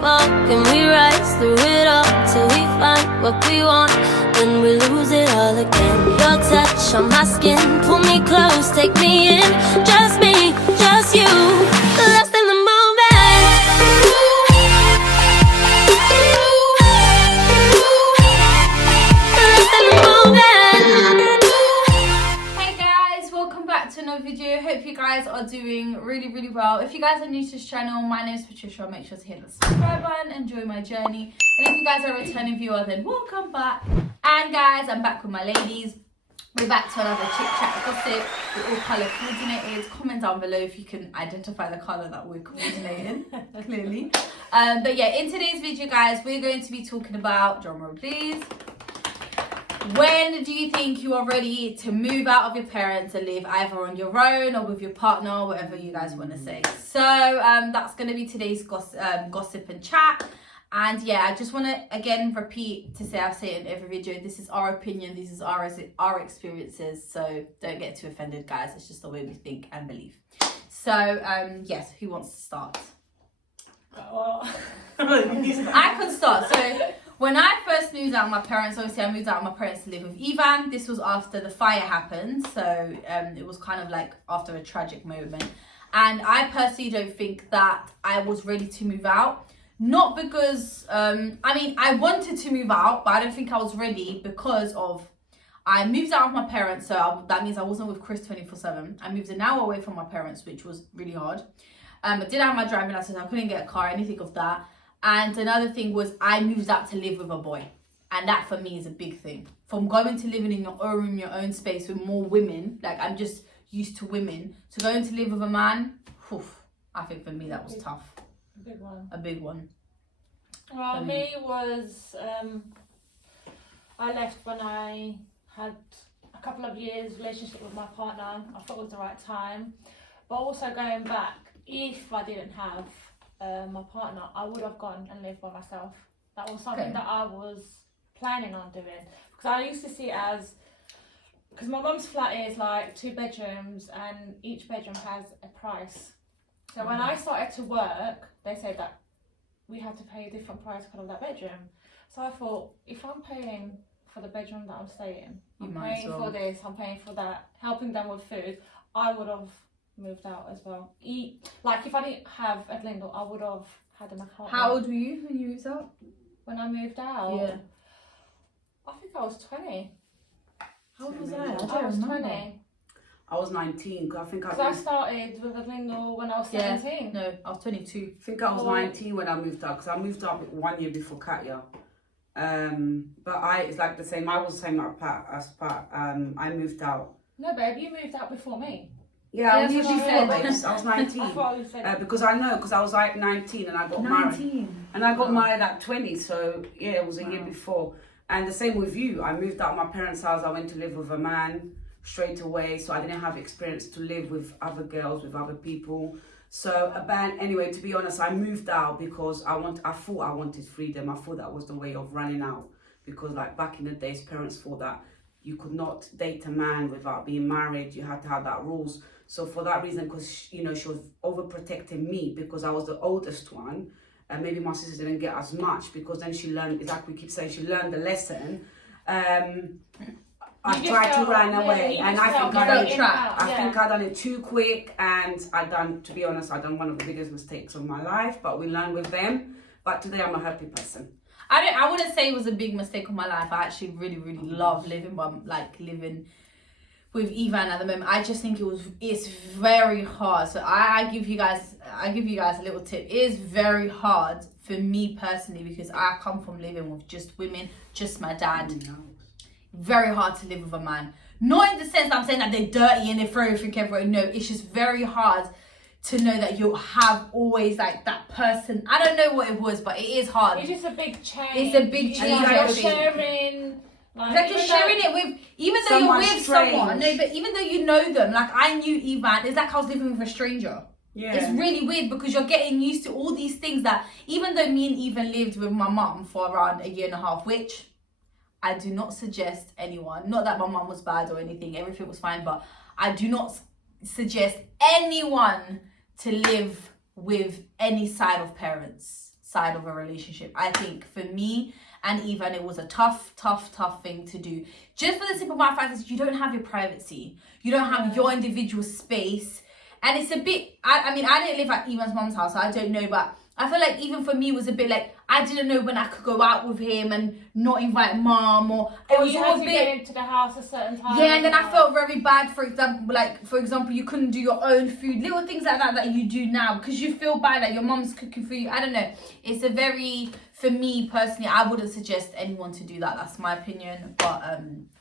fall, can we rise through it all till we find what we want? Then we lose it all again. Your touch on my skin, pull me close, take me in. Just me, just you, lost in the moment. Hey guys, welcome back to another video. Hope you guys are doing really well. If you guys are new to this channel, my name is Patricia. Make sure to hit the subscribe button, enjoy my journey. And if you guys are a returning viewer, then welcome back. And guys, I'm back with my ladies. We're back to another Chit Chat gossip. We're all colour coordinated. Comment down below if you can identify the colour that we're coordinating, clearly. But yeah, in today's video, guys, we're going to be talking about, drum roll please. When do you think you are ready to move out of your parents and live either on your own or with your partner, whatever you guys want to say? So that's going to be today's gossip and chat. And yeah, I just want to again repeat to say, I've said it in every video, this is our opinion, this is our experiences, so don't get too offended, guys. It's just the way we think and believe. So yes, who wants to start? Well, I can start. So when I first moved out of my parents, obviously I moved out of my parents to live with Ivan. This was after the fire happened, so it was kind of like after a tragic moment. And I personally don't think that I was ready to move out. Not because, I mean, I wanted to move out, but I don't think I was ready because of, I moved out of my parents, so that means I wasn't with Chris 24/7. I moved an hour away from my parents, which was really hard. I didn't have my driving license, I couldn't get a car, anything of that. And another thing was I moved out to live with a boy. And that for me is a big thing. From going to living in your own space with more women, like I'm just used to women, to going to live with a man, I think for me that was tough. a big one. A big one. Well, me was, I left when I had a couple of years relationship with my partner. I thought it was the right time. But also going back, if I didn't have my partner, I would have gone and lived by myself. That was something that I was planning on doing. Because I used to see it as, because my mum's flat is like 2 bedrooms and each bedroom has a price. So when I started to work, they said that we had to pay a different price for that bedroom. So I thought, if I'm paying for the bedroom that I'm staying, I'm paying for this, I'm paying for that, helping them with food, I would have moved out as well. Like if I didn't have Edlindo, I would have had an apartment. How old were you when you moved out? When I moved out? Yeah. I think I was 20. How old was I was 20. I was 19 because I started with Edlindo when I was 17. No, I was 22. I think I was 19 when I moved out because I moved out 1 year before Katya. But it's like the same. I was the same as Pat. I moved out. No, babe, you moved out before me. Yeah, I was that's what before, she said. babes. I was 19. I thought you said Because I was like 19 and I got married. And I got married at 20, so yeah, it was a year before. And the same with you. I moved out of my parents' house. I went to live with a man straight away, so I didn't have experience to live with other girls, with other people. So anyway, to be honest, I moved out because I thought I wanted freedom. I thought that was the way of running out, because like back in the days, parents thought that you could not date a man without being married. You had to have that rules. So for that reason, because she was overprotecting me because I was the oldest one, and maybe my sister didn't get as much because then she learned, like we keep saying, she learned the lesson. I tried to run away, and I think I done it too quick, and to be honest, I done one of the biggest mistakes of my life, but we learn with them. But today I'm a happy person. I wouldn't say it was a big mistake of my life. I actually really love living with Ivan at the moment. I just think it's very hard. So I give you guys a little tip. It is very hard for me personally because I come from living with just women, just my dad. Very hard to live with a man. Not in the sense that I'm saying that they're dirty and they throw everything everywhere. No, it's just very hard to know that you have always like that person. I don't know what it was, but it is hard. It's just a big change. It's a big change. You're sharing. Like you're sharing it with, even though you're with someone. No, but even though you know them, like I knew Ivan. It's like I was living with a stranger. Yeah. It's really weird because you're getting used to all these things that, even though me and Ivan lived with my mum for around 1.5 years, which I do not suggest anyone, not that my mum was bad or anything, everything was fine, but I do not suggest anyone to live with any side of parents. side of a relationship. I think for me and Evan, it was a tough thing to do. Just for the simple fact is you don't have your privacy. You don't have your individual space. And it's a bit, I mean, I didn't live at Evan's mum's house, so I don't know, but I feel like even for me it was a bit like, I didn't know when I could go out with him and not invite mum, or it was you all had a to bit... get into the house a certain time. Yeah, and then I felt very bad, for example, you couldn't do your own food, little things like that you do now, because you feel bad that your mum's cooking for you. I don't know. It's a very, for me personally, I wouldn't suggest anyone to do that. That's my opinion. But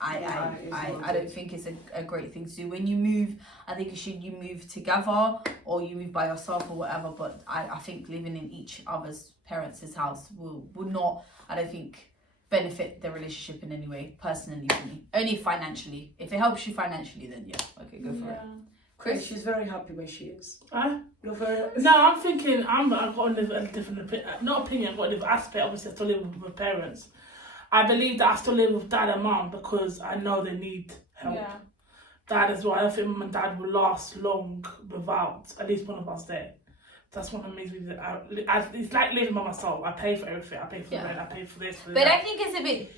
I don't think it's a great thing to do. When you move, I think you move together or you move by yourself or whatever. But I think living in each other's parents' house will not, I don't think, benefit the relationship in any way, personally for me. Only financially. If it helps you financially, then yeah, okay, go for it. Chris, she's very happy where she is. Huh? You're very... No, I'm thinking I've got to live a different opinion, I've got a different aspect. Obviously I still live with my parents. I believe that I still live with dad and mum because I know they need help. Yeah. Dad as well. I don't think mum and dad will last long without at least one of us there. That's what amazes me. It's like living by myself. I pay for everything. I pay for rent. I pay for this. For but that. I think it's a bit...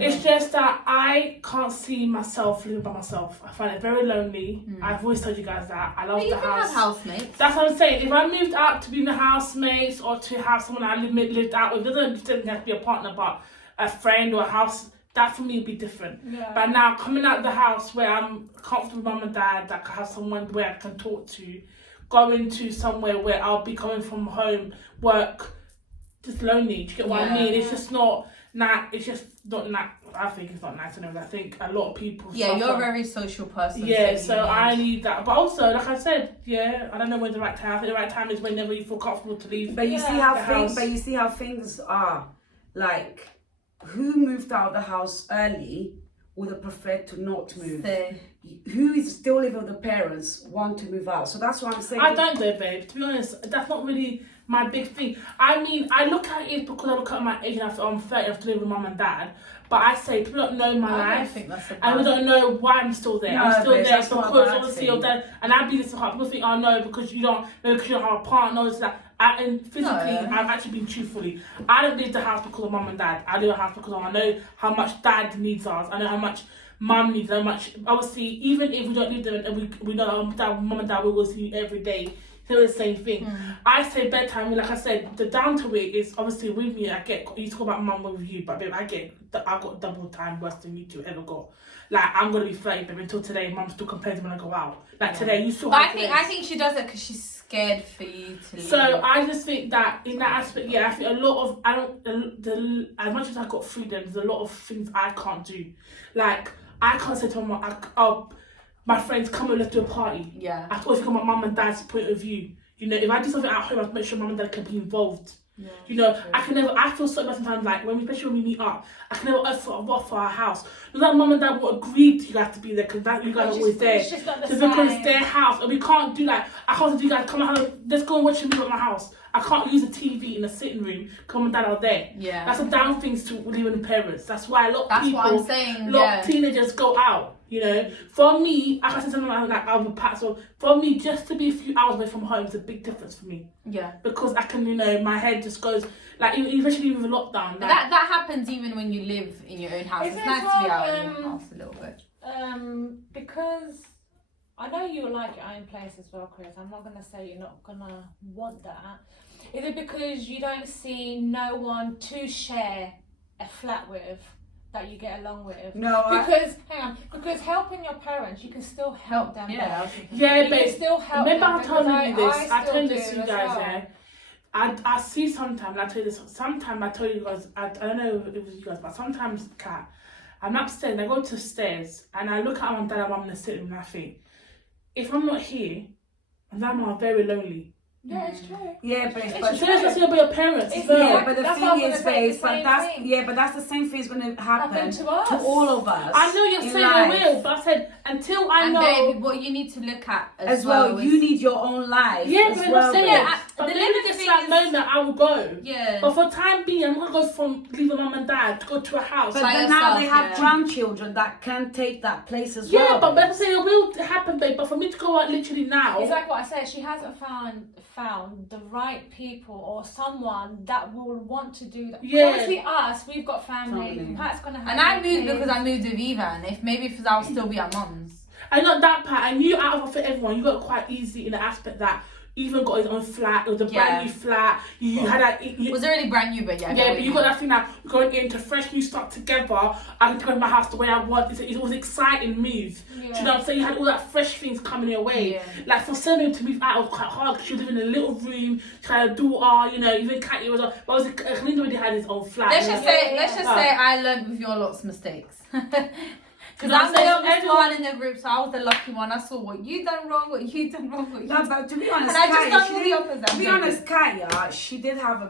It's just that I can't see myself living by myself. I find it very lonely. I've always told you guys that. I love but you the can house. have housemates. That's what I'm saying. If I moved out to be in the housemates or to have someone I lived out with, it doesn't have to be a partner, but a friend or a house, that for me would be different. Yeah. But now coming out of the house where I'm comfortable with mum and dad, that I have someone where I can talk to, going to somewhere where I'll be coming from home, work, just lonely. Do you get what I mean? It's just not... it's just not nice. I think it's not nice enough. I think a lot of people suffer. You're a very social person. Yeah, so I need that. But also, like I said, I don't know when the right time. I think the right time is whenever you feel comfortable to leave. But you see how things are. Like, who moved out of the house early would have preferred to not move? Who is still living with the parents want to move out? So that's what I'm saying. I don't though, babe. To be honest, that's not really my big thing. I mean, I look at it because I look at my age and I'm 30, I have to live with mum and dad. But I say, people don't know my life. I think that's and we don't know why I'm still there. I'm still there because obviously you're there. And I'd be this hard. People think, oh no, because you don't have a partner, it's that. And physically, I've actually been truthfully. I don't leave the house because of mum and dad. I leave the house because I know how much dad needs us. I know how much mum needs, how much. Obviously, even if we don't need them, and we know mum and dad will always see you every day. So the same thing. I say bedtime. Like I said, the down to it is obviously with me. You talk about mum with you, but babe, I've got double time worse than you two ever got. Like I'm gonna be 30, babe. Until today, mum still complains when I go out. Like today, you still. But I think she does it because she's scared for you to leave. So I just think that in that aspect, I think a lot of as much as I got freedom, there's a lot of things I can't do. Like I can't say to my friends, come and let's do a party. Yeah. I always come from my mum and dad's point of view. You know, if I do something at home, I have to make sure mum and dad can be involved. Yeah, you know, I feel so bad sometimes, like, especially when we meet up, I can never offer our house. Not that mum and dad will agree you guys to be there, because you guys are always there. Because it's their house, and we can't do that. I can't do you guys, come out, let's go and watch a movie at my house. I can't use a TV in a sitting room, because mum and dad are there. Yeah. That's a down things to living with parents. That's why a lot of people, what I'm saying, a lot of teenagers go out. You know, for me, I can say something like Albert Pat. So for me, just to be a few hours away from home is a big difference for me. Yeah. Because I can, you know, my head just goes like, especially with the lockdown. Like, that happens even when you live in your own house. It's nice to be out in your house a little bit. Because I know you like your own place as well, Chris. I'm not gonna say you're not gonna want that. Is it because you don't see no one to share a flat with? That you get along with. No, because helping your parents, you can still help them. Yeah, you but can still help remember them. I told you this. I told this to you guys. Well. I see sometimes. I tell you this. Sometimes I told you guys. I don't know if it was you guys, but sometimes, Kat, I'm upstairs. I go to stairs and I look at my dad and mum in the sitting room and I think, if I'm not here, my dad and mum are very lonely. Yeah, it's true. Yeah, but it's true. It's about your parents. Yeah, but the thing is, babe, but that's the same thing is going to happen to all of us. I know you're saying it will, but I said until I know. Baby, what you need to look at as well, you need your own life. Yeah, as well. But then it gets to that moment, I will go. Yeah. But for time being, I'm gonna go from leaving mum and dad to go to a house. But By then now yourself, they have yeah. grandchildren that can take that place as well. Yeah, but I'm saying it will happen, babe. But for me to go out literally now, Exactly what I said. She hasn't found the right people or someone that will want to do that. Yeah. Obviously, us, we've got family. Pat's gonna have. And I moved kids. because I moved with Eva, and if I'll still be at mum's. I know that part, and you out of everyone, you got it quite easy in the aspect that even got his own flat. It was a brand new flat. You had that. It was already brand new, but yeah. Yeah, but you got that thing that going into fresh new start together. I can go my house the way I want. It was an exciting move. Yeah. Do you know what I'm saying? You had all that fresh things coming your way. Yeah. Like for Selma to move out was quite hard because she was living in a little room. She had a daughter. You know, even Katie was. But Khalid already had his own flat. Let's just say I learned with your lot's mistakes. Because I'm the youngest one in the group, so I was the lucky one. I saw what you done wrong, what you done wrong, what you No, but to be honest, and I just Kaya, done all the opposite. to be honest, Kaya, she did have a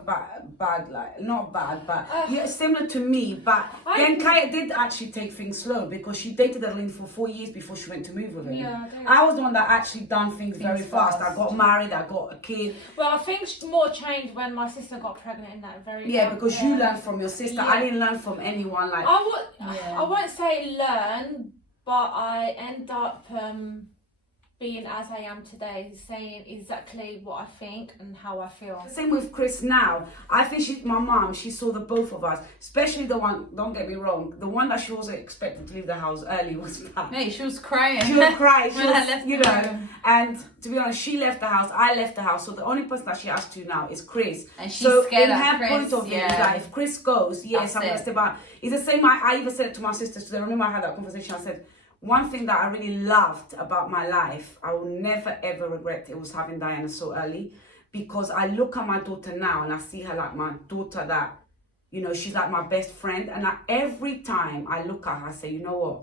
bad, like, not bad, but yeah, similar to me. But then Kaya did actually take things slow because she dated Adeline for 4 years before she went to move with him. Yeah, I was the one that actually done things very fast. I got married, I got a kid. Well, I think more changed when my sister got pregnant in that very. Yeah, because you learned from your sister. Yeah. I didn't learn from anyone. Like I won't say learn, but I end up being as I am today, saying exactly what I think and how I feel. Same with Chris now. I think my mum, she saw the both of us, especially the one, don't get me wrong, the one that she wasn't expected to leave the house early was Pat. Mate, she was crying. She would cry, When I left you the know. room. And to be honest, she left the house, I left the house. So the only person that she has to now is Chris. And she's so scared in of her Chris, point of view, yeah. like if Chris goes, yes, That's I'm going it. to step out. It's the same, I even said it to my sisters today. I remember I had that conversation. I said, one thing that I really loved about my life, I will never ever regret it, was having Diana so early, because I look at my daughter now and I see her like my daughter that, you know, she's like my best friend. And every time I look at her, I say, you know what?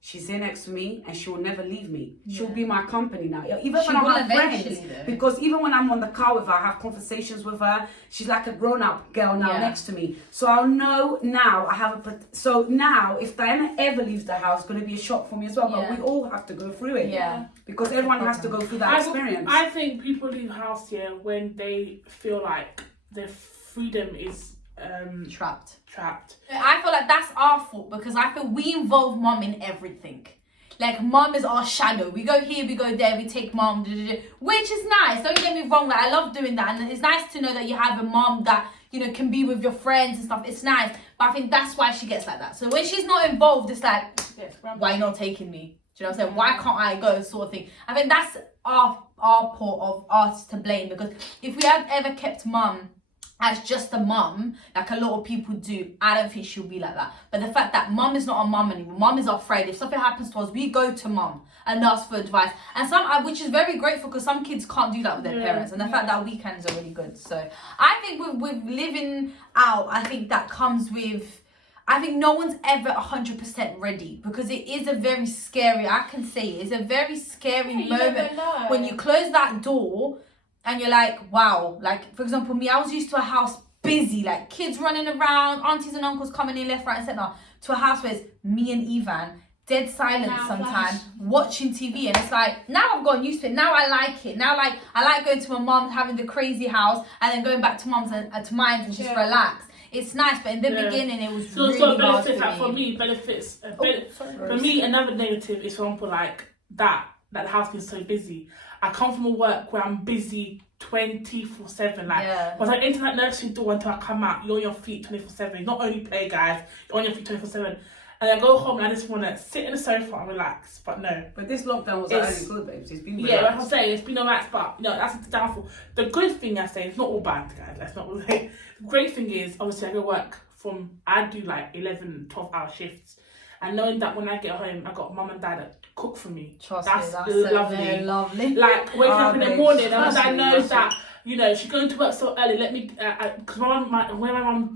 She's here next to me and she will never leave me. She'll be my company now. Even when I have friends. Because even when I'm on the car with her, I have conversations with her. She's like a grown-up girl now next to me. So I'll know now so now if Diana ever leaves the house, it's going to be a shock for me as well. But we all have to go through it. Yeah. Because everyone has to go through that experience. I think people leave house here when they feel like their freedom is Trapped. I feel like that's our fault because I feel we involve mum in everything. Like mum is our shadow. We go here, we go there, we take mum, which is nice. Don't get me wrong. Like I love doing that, and it's nice to know that you have a mum that you know can be with your friends and stuff. It's nice, but I think that's why she gets like that. So when she's not involved, it's like, why you not taking me? Do you know what I'm saying? Why can't I go? Sort of thing. I think that's our part of us to blame, because if we had ever kept mum as just a mum, like a lot of people do, I don't think she'll be like that. But the fact that mum is not our mum anymore, mum is our friend. If something happens to us, we go to mum and ask for advice. And which is very grateful, because some kids can't do that with their parents. And the fact that we can is really good. So I think with living out, I think that comes with, I think no one's ever 100% ready, because it is a very scary, I can say it's a very scary moment when you close that door. And you're like, wow. Like, for example, me, I was used to a house busy, like kids running around, aunties and uncles coming in left, right, and centre, to a house where it's me and Ivan, dead silence sometimes, watching TV. And it's like, now I've gotten used to it. Now I like it. Now, like, I like going to my mum's, having the crazy house, and then going back to mum's and to mine and just relax. It's nice, but in the beginning, it was really hard for me. For me, another negative is, for example, like that the house is so busy. I come from a work where I'm busy 24/7. Like, once I enter that nursery door until I come out, you're on your feet 24/7. Not only play, guys, you're on your feet 24/7. And I go home and I just want to sit in the sofa and relax. But no. But this lockdown was only good, babes. It's been relaxed. Yeah, like I'm saying, it's been alright, but you know, that's the downfall. The good thing I say, it's not all bad, guys. That's not all right. The great thing is, obviously, I go work I do like 11, 12-hour shifts. And knowing that when I get home, I got mum and dad that cook for me. Trust that's me, lovely. Lovely. Like waking up in the morning, and I know that, you know, she's going to work so early. Let me, because when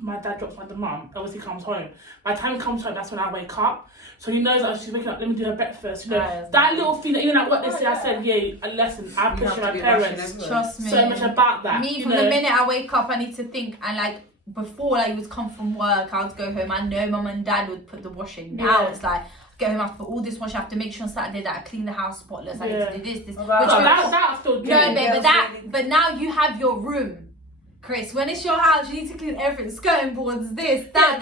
my dad drops my mum, obviously comes home. By the time he comes home, that's when I wake up. So he knows that she's waking up. Let me do her breakfast. You know, that little thing that even at work I said, listen, I appreciate my parents. Trust me. So much about that. Me, from the minute I wake up, I need to think, and like, before, like, you would come from work, I would go home, I know mum and dad would put the washing. Now it's like, I get home, I have to put all this wash, I have to make sure on Saturday that I clean the house spotless, I need to do this. That I still do. No, babe, but now you have your room. Chris, when it's your house, you need to clean everything. Skirting boards, this, that,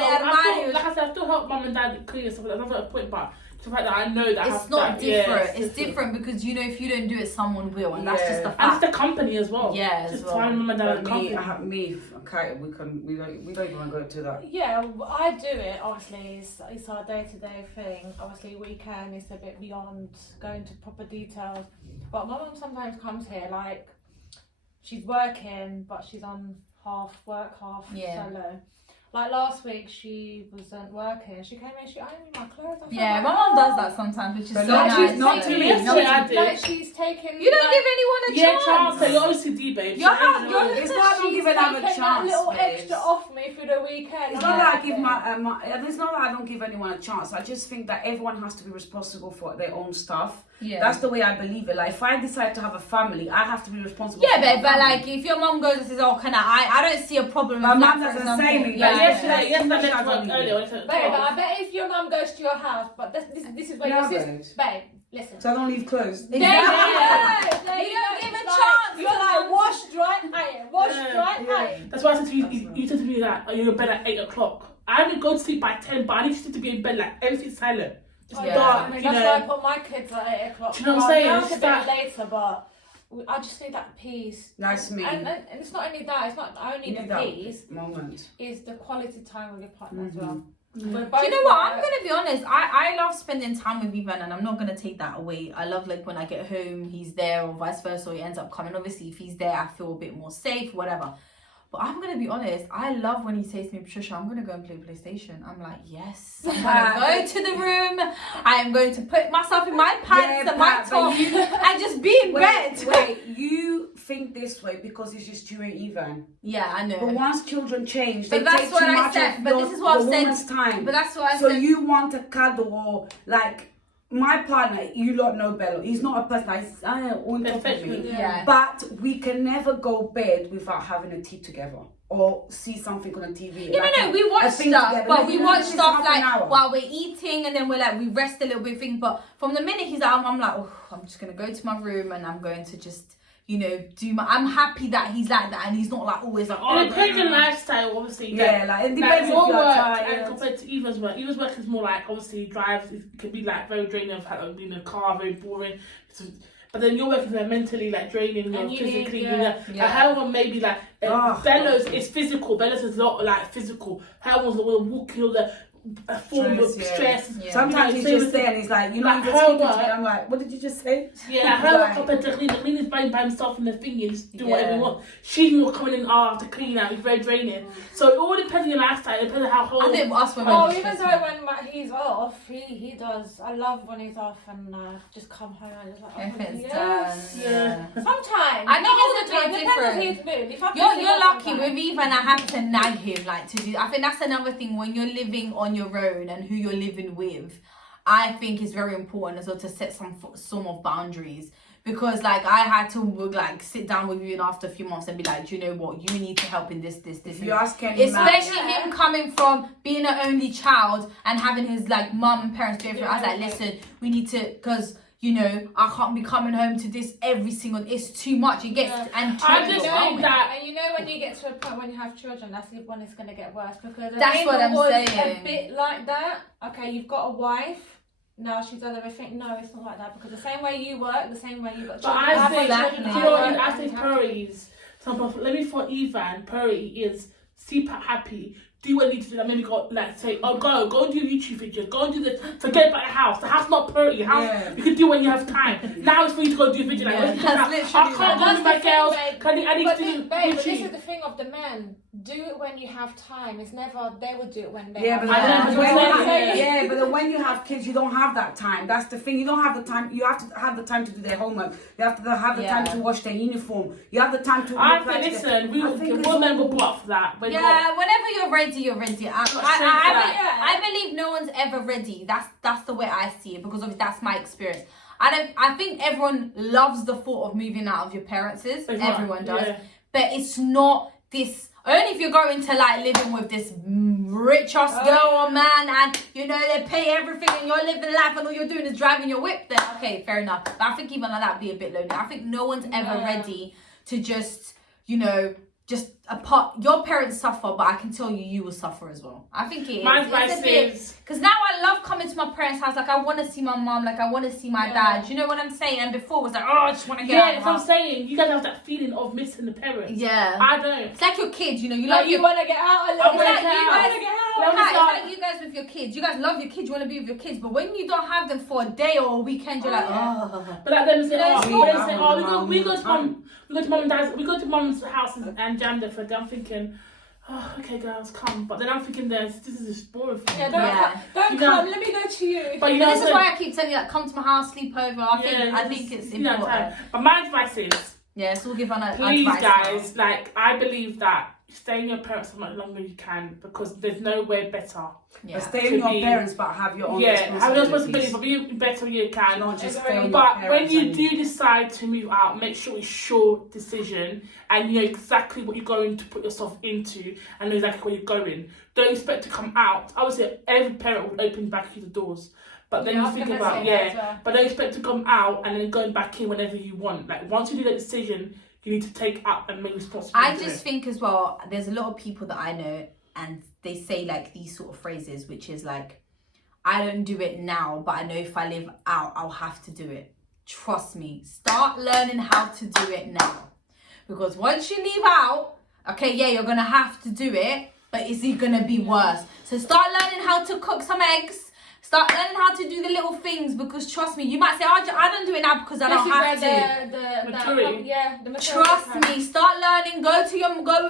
like I said, I still help mum and dad clean stuff. That's not a point, but the fact that I know that it's not different. It's different because you know if you don't do it, someone will, and that's just the fact. And it's the company as well. Yeah, just time mum and dad and company. Okay, we don't even want to go to that. Yeah, I do it. Obviously, it's our day-to-day thing. Obviously, weekend is a bit beyond going to proper details. But my mum sometimes comes here like she's working, but she's on half work, half solo. Like last week, she wasn't working. She came in, she ironed me my clothes. Yeah, my mum does that sometimes, which is so nice. Not to me. Like she's taken. You don't give anyone a chance. Yeah, chance. You're OCD, babe. It's not I don't give another chance. That little extra off me through the weekend. It's not that I give it's not that I don't give anyone a chance. I just think that everyone has to be responsible for their own stuff. Yeah. That's the way I believe it. Like if I decide to have a family, I have to be responsible. Yeah, babe, but like if your mum goes and says, "Oh, can I don't see a problem." My mum doesn't say me. Yesterday I went earlier. Babe, I bet if your mum goes to your house, but this is where your sister. Babe, listen. So I don't leave clothes. You don't give a chance. You're like wash, dry, iron. Wash, dry, iron. That's why I said to you. You said to me that you're in bed at 8 o'clock. I only go to sleep by 10, but I need you to be in bed like everything's silent. Dark, that's why I put my kids at 8 o'clock. Do you know what I'm saying? It's a bit later, but I just need that peace. That's me. And it's not only that. It's not only the peace. Moment. It's the quality time with your partner as well. Do you know what? I'm gonna be honest. I love spending time with Ivan, and I'm not gonna take that away. I love like when I get home, he's there, or vice versa, or he ends up coming. Obviously, if he's there, I feel a bit more safe, whatever. But I'm gonna be honest, I love when he says to me, Patricia, I'm gonna go and play PlayStation. I'm like, yes, I'm gonna go to the room. I am going to put myself in my pants and my top and just be in bed. Wait, you think this way because it's just you and Ivan. Yeah, I know. But once children change, but they take too much of this is what I've said. Time. But that's what I said. So you want to cuddle or like. My partner, you lot know Bello. He's not a person that's on top of me. Yeah. But we can never go bed without having a tea together or see something on the TV. Yeah, like no, we watch stuff, together. but we watch stuff like while we're eating, and then we're like we rest a little bit. But from the minute he's out, I'm like, oh, I'm just gonna go to my room and I'm going to just. I'm happy that he's like that and he's not like always like. Oh, depends on lifestyle, obviously. Yeah, like it depends your if you're work tired. and compared to Eva's work. Eva's work is more like obviously drives. It can be like very draining. Of being in a car, very boring. But then your work is like mentally like draining, physically. Her one maybe like Bella's is physical. Bella's is a lot like physical. Her one's walking all the. A form of stress. Yeah. Sometimes he's just there and he's like, you know, like her work. I'm like, what did you just say? Yeah, her work compared to clean is by himself in the thing and just do whatever he wants. She's more coming in to clean out. It's very draining. So it all depends on your lifestyle. It depends on how whole. I think us women. Even though when he's off, he does. I love when he's off and just come home and just like. Yeah. Sometimes. I think it's different. Depends you're lucky with Ivan. I have to nag him like to do. I think that's another thing when you're living on your own and who you're living with. I think it's very important as well to set some of boundaries, because like I had to like sit down with you after a few months and be like, do you know what, you need to help in this. If you ask him, especially him coming from being an only child and having his like mum and parents different. I was like, listen, we need to, because I can't be coming home to this every single. It's too much. It gets and I just think that, and when you get to a point when you have children, that's when it's gonna get worse, because that's what I'm saying. A bit like that. Okay, you've got a wife. Now she's done everything. No, it's not like that, because the same way you work, the same way you got children. But I think priorities. So let me for Ivan, priority is super happy. Do what you need to do. Like maybe go like say, go do YouTube videos, go and do this. Forget about the house. The house not priority. House you can do when you have time. Now it's for you to go do a video. Like I can't go with my girls. I need to do babe, but this is the thing of the men. Do it when you have time. It's never they will do it when they have time. But when you have kids, you don't have that time. That's the thing. You don't have the time. You have to have the time to do their homework. You have to have the time to wash their uniform. You have the time to. Women will block that. Whenever you're ready, I believe no one's ever ready. That's the way I see it, because obviously that's my experience. I think everyone loves the thought of moving out of your parents'. Everyone does. But it's not this. Only if you're going to like living with this rich ass girl or man, and you know they pay everything, and you're living life, and all you're doing is driving your whip. Then okay, fair enough. But I think even like that would be a bit lonely. I think no one's ever ready to just, you know, just apart. Your parents suffer, but I can tell you will suffer as well. I think it is. Because now I love coming to my parents' house. Like I want to see my mom. Like I want to see my dad. You know what I'm saying? And before it was like, oh, I just want to get out. Yeah, that's what I'm saying. You guys have that feeling of missing the parents. Yeah. I don't. It's like your kids. You know, you Like love you want to get out a little bit. It's like you guys with your kids. You guys love your kids. You want to be with your kids. But when you don't have them for a day or a weekend, you're like, oh. But like them say, we go to mom and dad's. We go to mom's house and jam there for a day. I'm thinking, oh, okay, girls, come. But then I'm thinking, this is just boring for me. Yeah, don't come. Let me go to you. But this is why I keep telling you, like, come to my house, sleep over. I think it's important. But my advice is, so we'll give on please, advice. Guys, like I believe that stay in your parents as much longer you can, because there's nowhere better. But stay in your parents, but have your own responsibilities. Have your responsibilities, but be better you can. Not just stay in but when you do decide to move out, make sure it's your decision and you know exactly what you're going to put yourself into and know exactly where you're going. Don't expect to come out. I would say every parent will open back you the doors. But then you think about, but don't expect to come out and then going back in whenever you want. Like once you do that decision, you need to take up and make responsibility. I just think as well, there's a lot of people that I know and they say like these sort of phrases, which is like, I don't do it now, but I know if I live out, I'll have to do it. Trust me, start learning how to do it now. Because once you leave out, okay, you're going to have to do it, but is it going to be worse? So start learning how to cook some eggs. Start learning how to do the little things, because trust me, you might say, I don't do it now because I don't have to. Trust me, start learning. Go with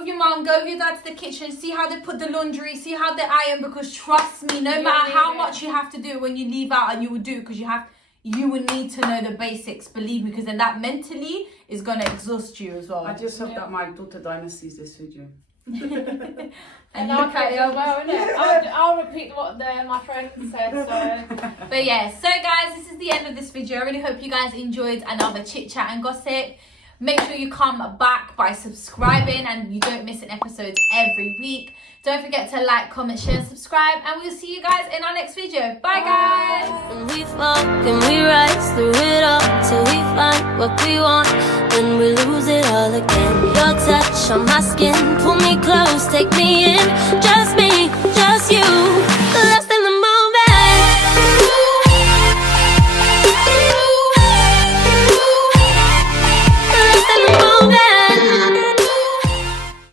your mom, go with your dad to the kitchen, see how they put the laundry, see how they iron, because trust me, no matter how much you have to do when you leave out, and you will do, because you will need to know the basics, believe me, because then that mentally is going to exhaust you as well. I just hope that my daughter Dinah sees this video. And I'll carry on well, innit? I'll repeat what my friend said. So. But so guys, this is the end of this video. I really hope you guys enjoyed another chit chat and gossip. Make sure you come back by subscribing and you don't miss an episode every week. Don't forget to like, comment, share, and subscribe, and we'll see you guys in our next video. Bye guys. And we fall and we rise through it all till we find what we want. Then we lose it all again. Your touch on my skin, pull me close, take me in. Just